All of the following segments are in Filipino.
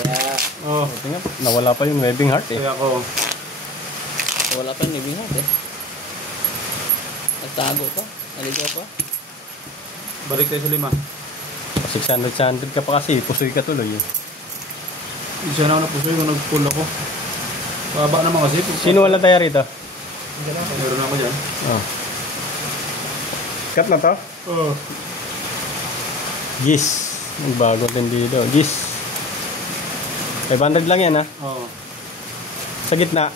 Kaya... Oh, tingnan. Nawala pa yung webbing heart eh. Kaya ako. Wala pa yung living heart eh. Nagtago pa. Naligaw pa. Balik tayo sa 5. 600 ka pa kasi. Pusoy ka tuloy eh. Isa na ako napusoy kung nag-pull ako. Baba naman kasi. Sino wala tayo rito? Meron ako dyan. Oh. Cut na to? Oh. Gis. Ang bago tendido. Gis. 500 lang yan ha. Oo. Sa gitna.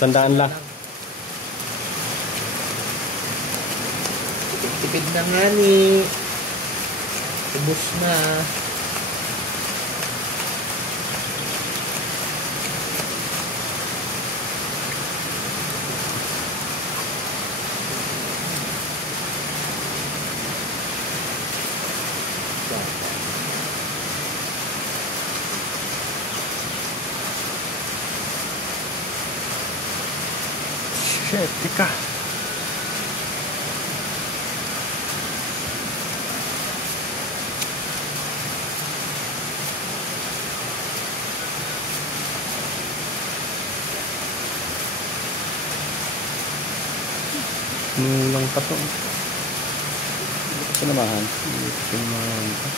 100 lang. Tipid na nga ni. Ubus na. Shit, tika. Nulang pa to. Sinamahan. Sinamahan pa.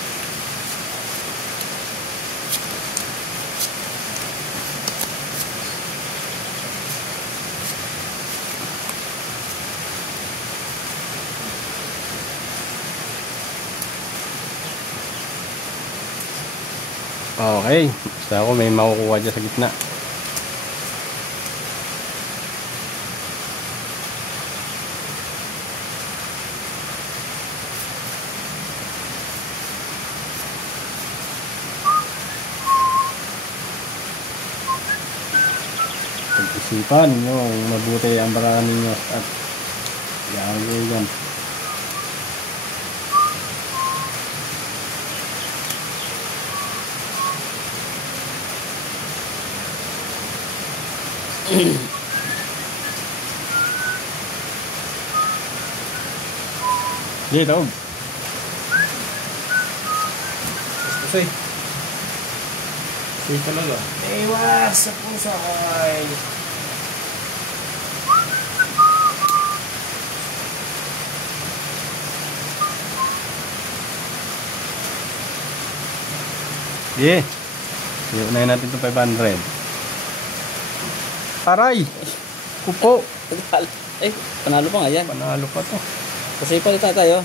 Okay, basta ako may makukuha dyan sa gitna. Pag-isipan ninyo mabuti ang barahan ninyo at yan. Dito. Pusoy. Pusoy talaga. Iwas sa pusoy. Yeah. Unahin natin itong 500. Aray! Kupo! Eh, panalo pa nga yan. Panalo pa to. Pusoy pa rin tayo.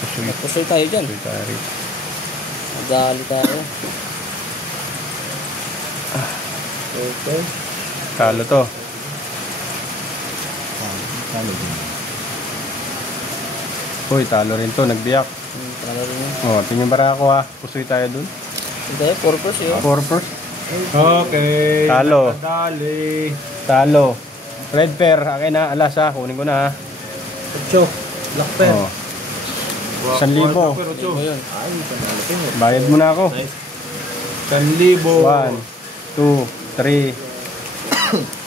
Pusoy. Pusoy tayo dyan. Pusoy tayo rin. Madali tayo. Okay. Talo to. Talo din. Uy, talo rin to. Nagbiyak. Talo rin yun. Oh, tingin bara ako ha. Pusoy tayo dun. Hindi, purpose yun. Purpose. Okay. Talo. Dali. Talo. Red pair. Akin na. Alas ha. Kunin ko na ha. 8. Black pen. Oh. 1,000. Ito yun. Ay, panalo pa yun. Bayad mo na ako. 1,000. 1, 2, 3.